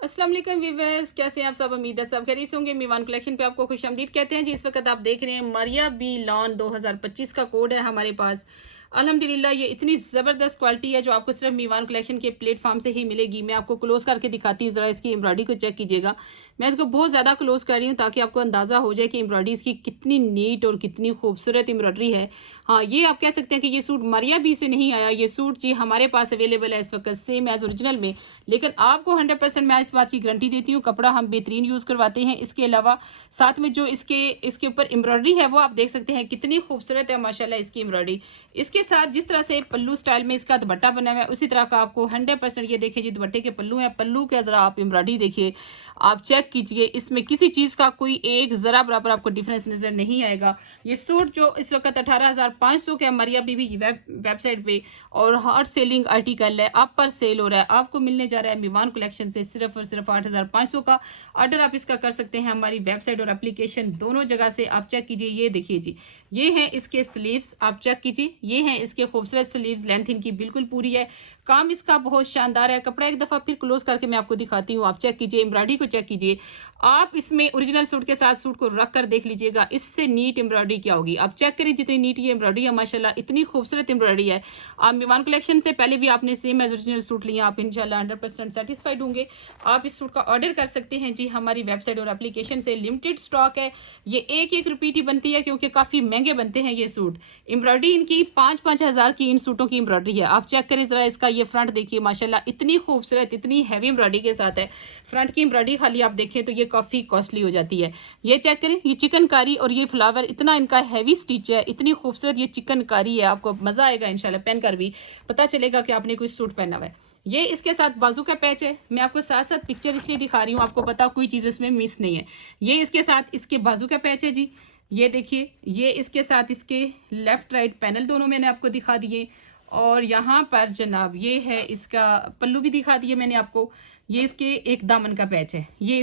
अस्सलाम वालेकुम व्यूअर्स, कैसे हैं आप सब। उम्मीद है सब खैरियत से होंगे। मीवान कलेक्शन पे आपको खुशामदीद कहते हैं जी। इस वक्त आप देख रहे हैं मारिया बी लॉन 2025 का कोड है हमारे पास। अल्हम्दुलिल्लाह ये इतनी ज़बरदस्त क्वालिटी है जो आपको सिर्फ मीवान कलेक्शन के प्लेटफॉर्म से ही मिलेगी। मैं आपको क्लोज़ करके दिखाती हूँ, ज़रा इसकी एम्ब्रॉयडरी को चेक कीजिएगा। मैं इसको बहुत ज़्यादा क्लोज़ कर रही हूँ ताकि आपको अंदाज़ा हो जाए कि एम्ब्रॉयडरी इसकी कितनी नीट और कितनी खूबसूरत एम्ब्रॉयडरी है। हाँ, ये आप कह सकते हैं कि ये सूट मारिया बी से नहीं आया, ये सूट जी हमारे पास अवेलेबल है इस वक्त सेम एज़ ओरिजिनल में। लेकिन आपको 100% मैं इस बात की गारंटी देती हूँ, कपड़ा हम बेहतरीन यूज़ करवाते हैं। इसके अलावा साथ में जो इसके इसके ऊपर एम्ब्रॉयडरी है वो आप देख सकते हैं कितनी खूबसूरत है माशाल्लाह इसकी एम्ब्रॉयडरी। इसके साथ जिस तरह से पल्लू स्टाइल में इसका दुपट्टा बना हुआ है उसी तरह का आपको 100% ये देखिए जी दुपट्टे के पल्लू है। पल्लू के ज़रा आप एम्ब्रॉयडरी देखिए, आप चेक कीजिए, इसमें किसी चीज़ का कोई एक ज़रा बराबर आपको डिफरेंस नज़र नहीं आएगा। ये सूट जो इस वक्त 18,500 के मरिया बीबी की वेबसाइट पे और हॉट सेलिंग आर्टिकल है, आप पर सेल हो रहा है, आपको मिलने जा रहा है मीवान कलेक्शन से सिर्फ और सिर्फ 8,500 का। ऑर्डर आप इसका कर सकते हैं हमारी वेबसाइट और एप्लीकेशन दोनों जगह से। आप चेक कीजिए, ये देखिए जी, ये हैं इसके स्लीव्स, आप चेक कीजिए, ये हैं इसके खूबसूरत स्लीव्स। लेंथ इनकी बिल्कुल पूरी है, काम इसका बहुत शानदार है। कपड़ा एक दफ़ा फिर क्लोज करके मैं आपको दिखाती हूँ, आप चेक कीजिए, एम्ब्रॉयडरी को चेक कीजिए। आप इसमें ओरिजिनल सूट के साथ सूट को रख कर देख लीजिएगा, इससे नीट एम्ब्रॉयडरी क्या होगी। आप चेक करें जितनी नीट ये एम्ब्रॉयडरी है माशाल्लाह, इतनी खूबसूरत एम्ब्रॉयडरी है। आप मीवान कलेक्शन से पहले भी आपने सेम एज ओरिजिनल सूट लिया, आप इंशाल्लाह 100% सेटिस्फाइड होंगे। आप इस सूट का ऑर्डर कर सकते हैं जी हमारी वेबसाइट और एप्लीकेशन से। लिमिटेड स्टॉक है, ये एक एक रिपीट ही बनती है क्योंकि काफ़ी महंगे बनते हैं ये सूट। एम्ब्रॉयडरी इनकी 5-5 हज़ार की इन सूटों की एम्ब्रॉयडरी है। आप चेक करें ज़रा, इसका ये फ्रंट देखिए माशाल्लाह, इतनी खूबसूरत इतनी हैवी एम्ब्रॉयडरी के साथ है। फ्रंट की एम्ब्रॉयडरी खाली आप देखें तो ये काफ़ी कॉस्टली हो जाती है। ये चेक करें, ये चिकनकारी और ये फ्लावर इतना इनका हैवी स्टिच है, इतनी खूबसूरत ये चिकनकारी है। आपको मज़ा आएगा इंशाल्लाह, पहन कर भी पता चलेगा कि आपने कोई सूट पहना हुआ है। ये इसके साथ बाजू का पैच है, मैं आपको साथ साथ पिक्चर इसलिए दिखा रही हूँ, आपको पता कोई चीज़ इसमें मिस नहीं है। ये इसके साथ इसके बाजू का पैच है जी, ये देखिए, ये इसके साथ इसके लेफ्ट राइट पैनल दोनों मैंने आपको दिखा दिए। और यहाँ पर जनाब ये है इसका पल्लू भी दिखा दिए मैंने आपको। ये इसके एक दामन का पैच है, ये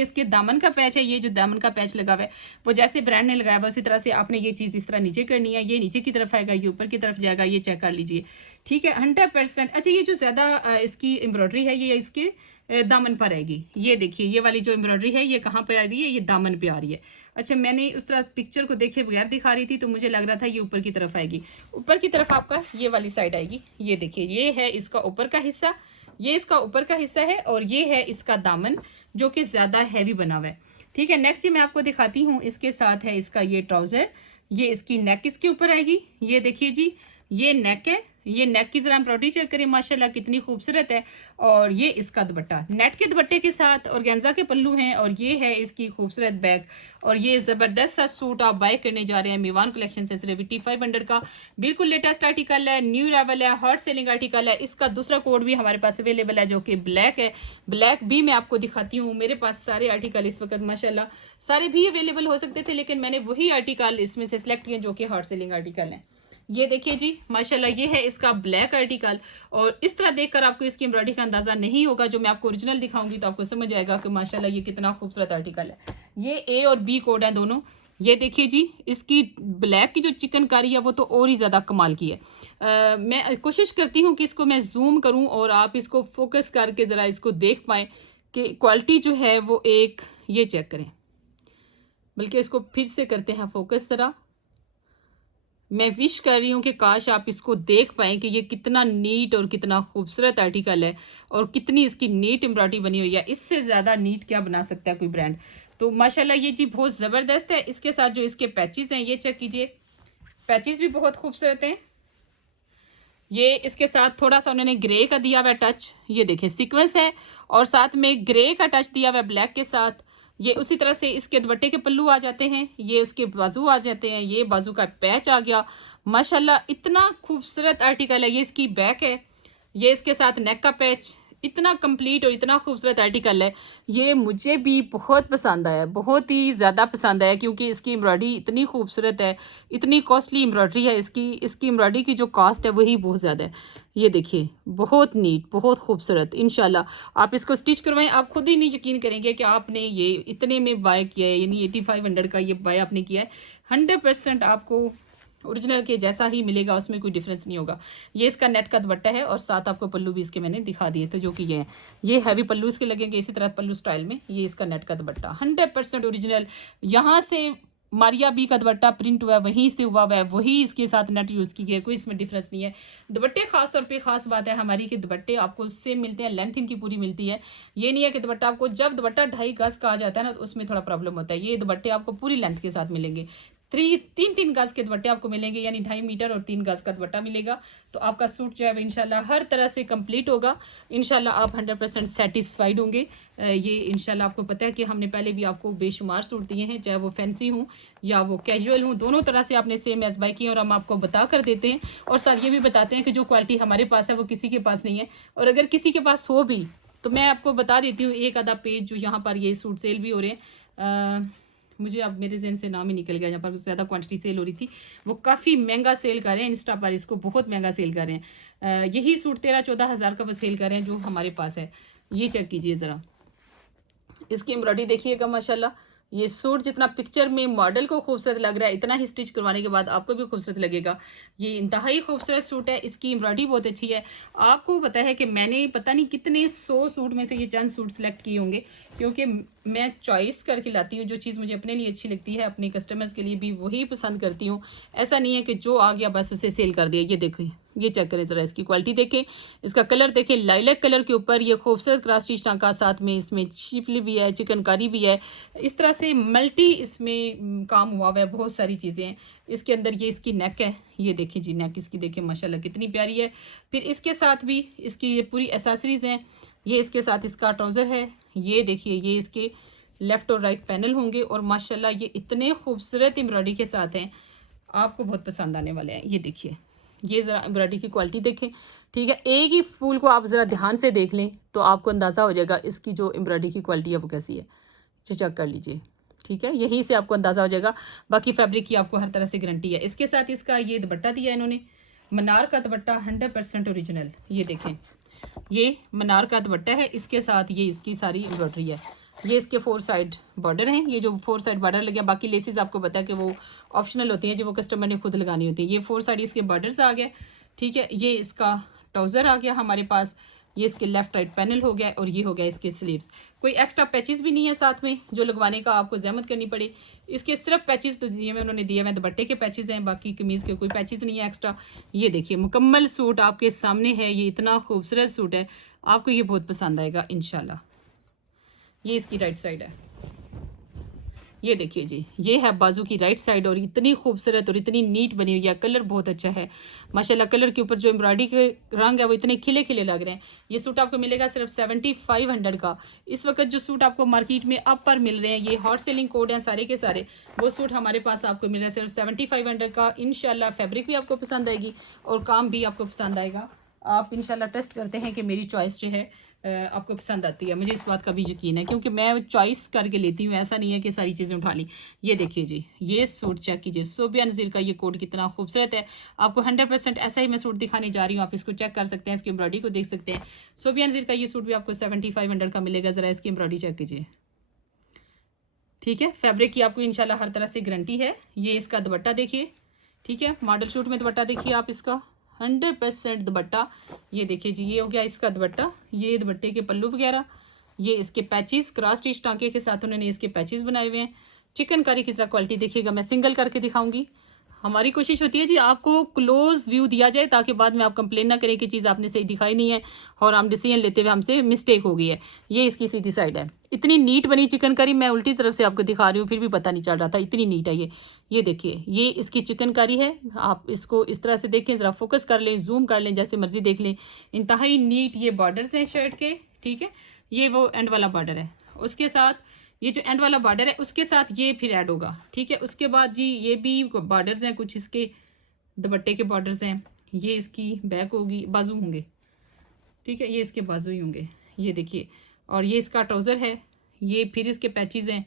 इसके दामन का पैच है। ये जो दामन का पैच लगा हुआ है वो जैसे ब्रांड ने लगाया हुआ उसी तरह से आपने ये चीज़ इस तरह नीचे करनी है। ये नीचे की तरफ आएगा, ये ऊपर की तरफ जाएगा, ये चेक कर लीजिए, ठीक है 100%। अच्छा, ये जो ज़्यादा इसकी एम्ब्रॉयडरी है ये इसके दामन पर आएगी। ये देखिए, ये वाली जो एम्ब्रॉयडरी है ये कहाँ पर आ रही है, ये दामन पे आ रही है। अच्छा, मैंने उस तरह पिक्चर को देखे बगैर दिखा रही थी तो मुझे लग रहा था ये ऊपर की तरफ आएगी। ऊपर की तरफ आपका ये वाली साइड आएगी। ये देखिए, ये है इसका ऊपर का हिस्सा, ये इसका ऊपर का हिस्सा है और ये है इसका दामन जो कि ज़्यादा हैवी बना हुआ है, ठीक है। नेक्स्ट ये मैं आपको दिखाती हूँ, इसके साथ है इसका ये ट्राउज़र। ये इसकी नेक इसके ऊपर आएगी, ये देखिए जी, ये नेक है। ये नेक की जरा एम्ब्रॉयडरी चेक करें माशाल्लाह कितनी खूबसूरत है। और ये इसका दुपट्टा नेट के दुपट्टे के साथ और गेंजा के पल्लू हैं। और ये है इसकी खूबसूरत बैग। और ये ज़बरदस्त सा सूट आप बाय करने जा रहे हैं मीवान कलेक्शन से सिर्फ 8500 का। बिल्कुल लेटेस्ट आर्टिकल है, न्यू अराइवल है, हॉट सेलिंग आर्टिकल है। इसका दूसरा कोड भी हमारे पास अवेलेबल है जो कि ब्लैक है। ब्लैक भी मैं आपको दिखाती हूँ। मेरे पास सारे आर्टिकल इस वक्त माशाल्लाह सारे भी अवेलेबल हो सकते थे लेकिन मैंने वही आर्टिकल इसमें से सिलेक्ट किए जो कि हॉट सेलिंग आर्टिकल हैं। ये देखिए जी माशाल्लाह, ये है इसका ब्लैक आर्टिकल। और इस तरह देखकर आपको इसकी एम्ब्रॉयडरी का अंदाज़ा नहीं होगा, जो मैं आपको ओरिजिनल दिखाऊंगी तो आपको समझ आएगा कि माशाल्लाह ये कितना खूबसूरत आर्टिकल है। ये ए और बी कोड है दोनों। ये देखिए जी, इसकी ब्लैक की जो चिकनकारी है वो तो और ही ज़्यादा कमाल की है। मैं कोशिश करती हूँ कि इसको मैं जूम करूँ और आप इसको फोकस करके ज़रा इसको देख पाएँ कि क्वालिटी जो है वो एक, ये चेक करें, बल्कि इसको फिर से करते हैं फोकस ज़रा। मैं विश कर रही हूँ कि काश आप इसको देख पाएँ कि ये कितना नीट और कितना खूबसूरत आर्टिकल है और कितनी इसकी नीट एम्ब्रॉयडरी बनी हुई है। इससे ज़्यादा नीट क्या बना सकता है कोई ब्रांड। तो माशाल्लाह ये जी बहुत ज़बरदस्त है। इसके साथ जो इसके पैचेस हैं ये चेक कीजिए, पैचेस भी बहुत खूबसूरत हैं। ये इसके साथ थोड़ा सा उन्होंने ग्रे का दिया हुआ है टच, ये देखें सीक्वेंस है और साथ में ग्रे का टच दिया हुआ है ब्लैक के साथ। ये उसी तरह से इसके दुपट्टे के पल्लू आ जाते हैं, ये उसके बाजू आ जाते हैं, ये बाजू का पैच आ गया। माशाल्लाह इतना खूबसूरत आर्टिकल है। ये इसकी बैक है, ये इसके साथ नेक का पैच, इतना कंप्लीट और इतना खूबसूरत आर्टिकल है। ये मुझे भी बहुत पसंद आया, बहुत ही ज़्यादा पसंद आया क्योंकि इसकी एम्ब्रॉयडरी इतनी खूबसूरत है, इतनी कॉस्टली एम्ब्रॉयडरी है। इसकी एम्ब्रॉयडरी की जो कॉस्ट है वही बहुत ज़्यादा है। ये देखिए बहुत नीट, बहुत खूबसूरत। इंशाल्लाह आप इसको स्टिच करवाएं, आप खुद ही नहीं यकीन करेंगे कि आपने ये इतने में बाय किया है, यानी 8500 का ये बाय आपने किया है। 100% आपको ओरिजिनल के जैसा ही मिलेगा, उसमें कोई डिफरेंस नहीं होगा। ये इसका नेट का दुपट्टा है और साथ आपको पल्लू भी इसके मैंने दिखा दिए थे, जो कि ये है। ये हैवी पल्लू इसके लगेंगे इसी तरह पल्लू स्टाइल में। ये इसका नेट का दुपट्टा 100% ओरिजिनल, यहाँ से मारिया बी का दुपट्टा प्रिंट हुआ है, वहीं से हुआ है, वही इसके साथ नेट यूज़ की गई है, कोई इसमें डिफरेंस नहीं है। दुपट्टे खास तौर पे खास बात है हमारी कि दुपट्टे आपको सेम मिलते हैं, लेंथ इनकी पूरी मिलती है। ये नहीं है कि दुपट्टा आपको, जब दुपट्टा 2.5 गज का आ जाता है ना, तो उसमें थोड़ा प्रॉब्लम होता है। ये दुपट्टे आपको पूरी लेंथ के साथ मिलेंगे। 3 गज के दुपट्टे आपको मिलेंगे, यानी 2.5 मीटर और 3 गज का दुपट्टा मिलेगा। तो आपका सूट जो है इंशाल्लाह हर तरह से कंप्लीट होगा। इंशाल्लाह आप 100% सेटिस्फाइड होंगे। ये इंशाल्लाह आपको पता है कि हमने पहले भी आपको बेशुमार सूट दिए हैं, चाहे वो फैंसी हूँ या वो कैजुअल हूँ, दोनों तरह से आपने सेम एज बाई किए और हम आपको बता कर देते हैं। और साथ ये भी बताते हैं कि जो क्वालिटी हमारे पास है वो किसी के पास नहीं है, और अगर किसी के पास हो भी तो मैं आपको बता देती हूँ। एक आधा पेज जो यहाँ पर ये सूट सेल भी हो रहे हैं, मुझे अब मेरे जहन से नाम ही निकल गया, यहाँ पर ज़्यादा क्वांटिटी सेल हो रही थी, वो काफ़ी महंगा सेल कर रहे हैं इंस्टा पर, इसको बहुत महंगा सेल कर रहे हैं। यही सूट 13-14 हज़ार का वो सेल कर रहे हैं जो हमारे पास है। ये चेक कीजिए ज़रा, इसकी एम्ब्रॉयडरी देखिएगा माशाल्लाह। ये सूट जितना पिक्चर में मॉडल को खूबसूरत लग रहा है, इतना ही स्टिच करवाने के बाद आपको भी खूबसूरत लगेगा। ये इंतहाई खूबसूरत सूट है, इसकी एम्ब्रॉयडरी बहुत अच्छी है। आपको पता है कि मैंने पता नहीं कितने 100 सूट में से ये चंद सूट सेलेक्ट किए होंगे, क्योंकि मैं चॉइस करके लाती हूँ। जो चीज़ मुझे अपने लिए अच्छी लगती है, अपने कस्टमर्स के लिए भी वही पसंद करती हूँ। ऐसा नहीं है कि जो आ गया बस उसे सेल कर दिया। ये देखिए, ये चेक करें ज़रा, इसकी क्वालिटी देखें, इसका कलर देखें, लाइलैक कलर के ऊपर ये खूबसूरत क्रॉस स्टिच टांका, साथ में इसमें शिफली भी है, चिकनकारी भी है, इस तरह से मल्टी इसमें काम हुआ हुआ है, बहुत सारी चीज़ें हैं इसके अंदर। ये इसकी नेक है, ये देखिए जी, नेक इसकी देखिए माशाल्लाह कितनी प्यारी है। फिर इसके साथ भी इसकी ये पूरी एसेसरीज़ हैं। ये इसके साथ इसका ट्राउज़र है, ये देखिए, ये इसके लेफ़्ट और राइट पैनल होंगे, और माशाल्लाह ये इतने खूबसूरत एम्ब्रॉयडरी के साथ हैं, आपको बहुत पसंद आने वाले हैं। ये देखिए, ये ज़रा एम्ब्रॉयडरी की क्वालिटी देखें, ठीक है। एक ही फूल को आप ज़रा ध्यान से देख लें तो आपको अंदाज़ा हो जाएगा इसकी जो एम्ब्रॉयडरी की क्वालिटी है वो कैसी है। चेक कर लीजिए, ठीक है, यहीं से आपको अंदाज़ा हो जाएगा। बाकी फैब्रिक की आपको हर तरह से गारंटी है। इसके साथ इसका ये दुपट्टा दिया इन्होंने, मनार का दुपट्टा 100% ओरिजिनल। ये देखें, ये मनार का दुपट्टा है, इसके साथ ये इसकी सारी एम्ब्रॉयडरी है। ये इसके 4 साइड बॉर्डर हैं, ये जो 4 साइड बॉर्डर लगे, बाकी लेसेस आपको पता है कि वो ऑप्शनल होती हैं, जो वो कस्टमर ने खुद लगानी होती है। ये 4 साइड इसके बॉर्डर्स आ गए, ठीक है। ये इसका ट्राउज़र आ गया हमारे पास, ये इसके लेफ्ट राइट पैनल हो गया, और ये हो गया इसके स्लीव्स। कोई एक्स्ट्रा पैचेस भी नहीं है साथ में जो लगवाने का आपको जहमत करनी पड़े। इसके सिर्फ पैचेस तो दिए हुए उन्होंने दिए हुए दुपट्टे के पैचेस हैं, बाकी कमीज़ के कोई पैचेस नहीं है एक्स्ट्रा। ये देखिए, मुकम्मल सूट आपके सामने है। ये इतना खूबसूरत सूट है, आपको ये बहुत पसंद आएगा इंशाल्लाह। ये इसकी राइट साइड है, ये देखिए जी, ये है बाजू की राइट साइड, और इतनी खूबसूरत और इतनी नीट बनी हुई है। कलर बहुत अच्छा है माशाल्लाह। कलर के ऊपर जो एम्ब्रॉयडरी के रंग है वो इतने खिले खिले लग रहे हैं। ये सूट आपको मिलेगा सिर्फ 7500 का। इस वक्त जो सूट आपको मार्केट में अप पर मिल रहे हैं, ये हॉट सेलिंग कोड हैं सारे के सारे, वो सूट हमारे पास आपको मिल रहा है सिर्फ 7500 का। इंशाल्लाह फैब्रिक भी आपको पसंद आएगी और काम भी आपको पसंद आएगा। आप इंशाल्लाह टेस्ट करते हैं कि मेरी चॉइस जो है आपको पसंद आती है। मुझे इस बात का भी यकीन है, क्योंकि मैं चॉइस करके लेती हूँ, ऐसा नहीं है कि सारी चीज़ें उठा ली। ये देखिए जी, ये सूट चेक कीजिए, सोबिया नज़ीर का ये कोट कितना खूबसूरत है। आपको 100% ऐसा ही मैं सूट दिखाने जा रही हूँ, आप इसको चेक कर सकते हैं, इसकी एम्ब्रॉयडरी को देख सकते हैं। सोबिया नज़ीर का ये सूट भी आपको 7500 का मिलेगा। ज़रा इसकी एम्ब्रॉयडरी चेक कीजिए, ठीक है। फैब्रिक की आपको इंशाल्लाह हर तरह से गारंटी है। ये इसका दुपट्टा देखिए, ठीक है, मॉडल सूट में दुपट्टा देखिए आप इसका, 100% दुपट्टा। ये देखिए जी, ये हो गया इसका दुपट्टा, ये दुपट्टे के पल्लू वगैरह, ये इसके पैचेस क्रॉस स्टिच टांके के साथ उन्होंने इसके पैचेस बनाए हुए हैं। चिकनकारी की तरह क्वालिटी देखिएगा, मैं सिंगल करके दिखाऊंगी। हमारी कोशिश होती है जी आपको क्लोज व्यू दिया जाए, ताकि बाद में आप कंप्लेन ना करें कि चीज़ आपने सही दिखाई नहीं है और हम डिसीजन लेते हुए हमसे मिस्टेक हो गई है। ये इसकी सीधी साइड है, इतनी नीट बनी चिकनकारी, मैं उल्टी तरफ से आपको दिखा रही हूँ फिर भी पता नहीं चल रहा था, इतनी नीट है ये देखिए, ये इसकी चिकनकारी है। आप इसको इस तरह से देखें, ज़रा फोकस कर लें, जूम कर लें, जैसे मर्जी देख लें। इंतहाई नीट ये बॉर्डर्स हैं शर्ट के, ठीक है। ये वो एंड वाला बॉर्डर है, उसके साथ ये जो एंड वाला बॉर्डर है उसके साथ ये फिर ऐड होगा, ठीक है। उसके बाद जी ये भी बॉर्डर्स हैं, कुछ इसके दुपट्टे के बॉर्डर्स हैं। ये इसकी बैक होगी, बाजू होंगे, ठीक है, ये इसके बाजू ही होंगे, ये देखिए। और ये इसका ट्राउज़र है, ये फिर इसके पैचेस हैं,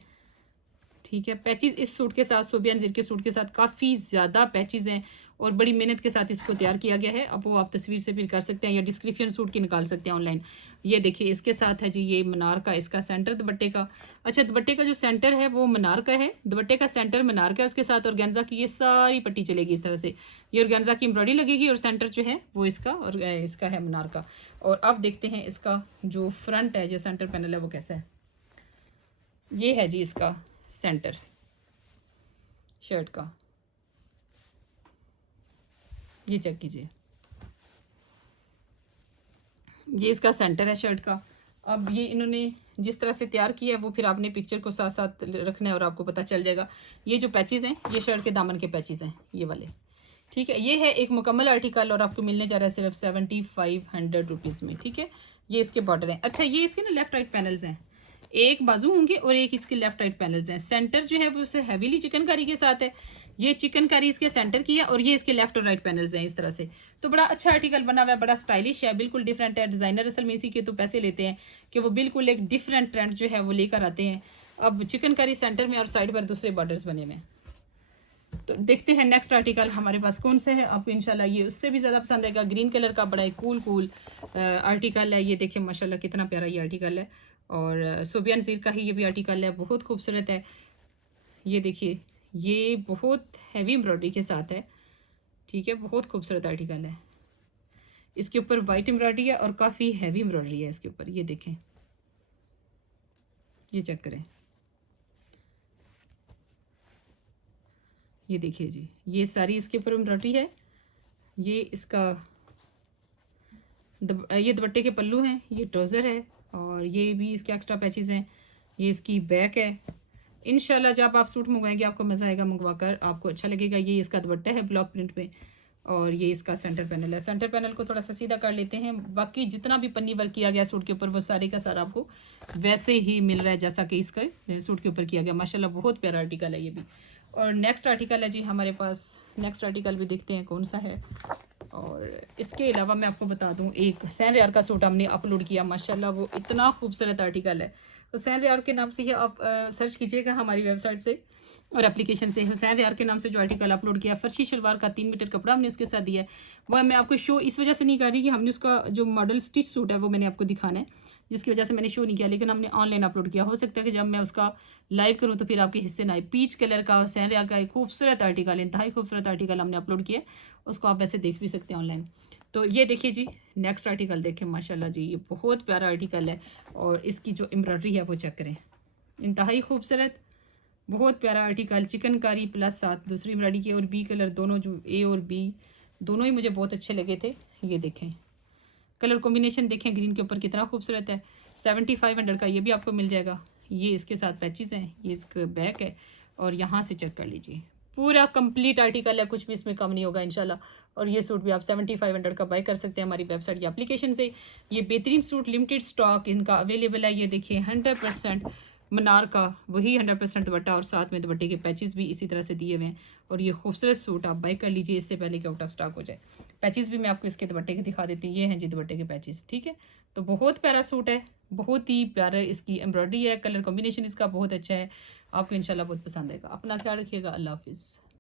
ठीक है। पैचेस इस सूट के साथ, सोबिया नज़ीर के सूट के साथ काफ़ी ज़्यादा पैचेस हैं, और बड़ी मेहनत के साथ इसको तैयार किया गया है। अब वो आप तस्वीर से फिर कर सकते हैं या डिस्क्रिप्शन सूट की निकाल सकते हैं ऑनलाइन। ये देखिए इसके साथ है जी ये मनार का इसका सेंटर दुपट्टे का। अच्छा, दुपट्टे का जो सेंटर है वो मनार का है, दुपट्टे का सेंटर मनार का है, उसके साथ ऑर्गेन्जा की ये सारी पट्टी चलेगी इस तरह से, ये ऑर्गेन्जा की एम्ब्रॉयडरी लगेगी और सेंटर जो है वो इसका और इसका है मनार का। और अब देखते हैं इसका जो फ्रंट है जो सेंटर पैनल है वो कैसा है। ये है जी इसका सेंटर शर्ट का, ये चेक कीजिए, ये इसका सेंटर है शर्ट का। अब ये इन्होंने जिस तरह से तैयार किया है वो फिर आपने पिक्चर को साथ साथ रखना है और आपको पता चल जाएगा। ये जो पैचेज़ हैं ये शर्ट के दामन के पैचेज़ हैं ये वाले, ठीक है। ये है एक मुकम्मल आर्टिकल और आपको मिलने जा रहा है सिर्फ 7500 रुपीज़ में, ठीक है। ये इसके बॉर्डर हैं। अच्छा, ये इसके ना लेफ्ट राइट पैनल्स हैं, एक बाजू होंगे और एक इसके लेफ्ट राइट पैनल्स हैं। सेंटर जो है वो उससे हैवीली चिकनकारी के साथ है, ये चिकनकारी इसके सेंटर की है और ये इसके लेफ्ट और राइट पैनल्स हैं इस तरह से। तो बड़ा अच्छा आर्टिकल बना हुआ है, बड़ा स्टाइलिश है, बिल्कुल डिफरेंट है। डिज़ाइनर असल में इसी के तो पैसे लेते हैं कि वो बिल्कुल एक डिफरेंट ट्रेंड जो है वो लेकर आते हैं। अब चिकनकारी सेंटर में और साइड पर दूसरे बॉर्डर्स बने हुए हैं। तो देखते हैं नेक्स्ट आर्टिकल हमारे पास कौन से है। आपको इंशाल्लाह ये उससे भी ज़्यादा पसंद आएगा। ग्रीन कलर का बड़ा एक कूल आर्टिकल है। ये देखिए माशाल्लाह कितना प्यारा ये आर्टिकल है और सोबिया नज़ीर का ही ये भी आर्टिकल है, बहुत खूबसूरत है। ये देखिए ये बहुत हैवी एम्ब्रॉयडरी के साथ है, ठीक है, बहुत खूबसूरत आर्टिकल है। इसके ऊपर वाइट एम्ब्रॉयडरी है और काफ़ी हैवी एम्ब्रॉयडरी है इसके ऊपर। ये देखें, ये चेक करें, ये देखिए जी, ये सारी इसके ऊपर एम्ब्रॉयडरी है। ये इसका ये दुपट्टे के पल्लू हैं, ये ट्राउज़र है और ये भी इसके एक्स्ट्रा पैचेस हैं। ये इसकी बैक है। इंशाल्लाह जब आप सूट मंगवाएंगे आपको मज़ा आएगा, मंगवा कर आपको अच्छा लगेगा। ये इसका दुपट्टा है ब्लॉक प्रिंट में और ये इसका सेंटर पैनल है। सेंटर पैनल को थोड़ा सा सीधा कर लेते हैं। बाकी जितना भी पन्नी वर्क किया गया सूट के ऊपर वो सारे का सारा आपको वैसे ही मिल रहा है जैसा कि इसका सूट के ऊपर किया गया। माशाल्लाह बहुत प्यारा आर्टिकल है ये भी। और नेक्स्ट आर्टिकल है जी हमारे पास, नेक्स्ट आर्टिकल भी देखते हैं कौन सा है। और इसके अलावा मैं आपको बता दूं एक हुसैन रियार का सूट हमने अपलोड किया, माशाल्लाह वो इतना खूबसूरत आर्टिकल है। हुसैन रियार के नाम से ही आप सर्च कीजिएगा हमारी वेबसाइट से और एप्लीकेशन से। हुसैन रियार के नाम से जो आर्टिकल अपलोड किया, फर्शी शलवार का 3 मीटर कपड़ा हमने उसके साथ दिया है। वो मैं आपको शो इस वजह से नहीं कर रही कि हमने उसका जो मॉडल स्टिच सूट है वो मैंने आपको दिखाना है, जिसकी वजह से मैंने शो नहीं किया, लेकिन हमने ऑनलाइन अपलोड किया। हो सकता है कि जब मैं उसका लाइव करूँ तो फिर आपके हिस्से ना आए। पीच कलर का हुसैन रियार का एक खूबसूरत आर्टिकल, इंतहाई खूबसूरत आर्टिकल हमने अपलोड किया, उसको आप वैसे देख भी सकते हैं ऑनलाइन। तो ये देखिए जी नेक्स्ट आर्टिकल देखें, माशाल्लाह जी ये बहुत प्यारा आर्टिकल है और इसकी जो एम्ब्रॉयडरी है वो चेक करें, इंतहाई खूबसूरत, बहुत प्यारा आर्टिकल। चिकनकारी प्लस साथ दूसरी एम्ब्रॉयडरी की और बी कलर दोनों, जो ए और बी दोनों ही मुझे बहुत अच्छे लगे थे। ये देखें कलर कॉम्बिनेशन देखें ग्रीन के ऊपर कितना खूबसूरत है। 7500 का ये भी आपको मिल जाएगा। ये इसके साथ पैचेस हैं, ये इसका बैक है और यहाँ से चेक कर लीजिए पूरा कंप्लीट आर्टिकल है, कुछ भी इसमें कम नहीं होगा इंशाल्लाह। और ये सूट भी आप 7500 का बाय कर सकते हैं हमारी वेबसाइट या एप्लीकेशन से। ये बेहतरीन सूट लिमिटेड स्टॉक इनका अवेलेबल है। ये देखिए 100% मनार का वही 100% दुपट्टा और साथ में दुपट्टे के पैचेस भी इसी तरह से दिए हुए हैं। और ये खूबसूरत सूट आप बाय कर लीजिए इससे पहले कि आउट ऑफ स्टॉक हो जाए। पैचेस भी मैं आपको इसके दुपट्टे के दिखा देती हूँ, ये हैं जी दुपट्टे के पैचेस, ठीक है। तो बहुत प्यारा सूट है, बहुत ही प्यारा इसकी एम्ब्रॉयडरी है, कलर कॉम्बिनेशन इसका बहुत अच्छा है, आपको इंशाल्लाह बहुत पसंद आएगा। अपना ख्याल रखिएगा, अल्लाह हाफिज़।